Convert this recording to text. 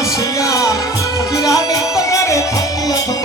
আসিয়া নিত্য করে থাকিয়া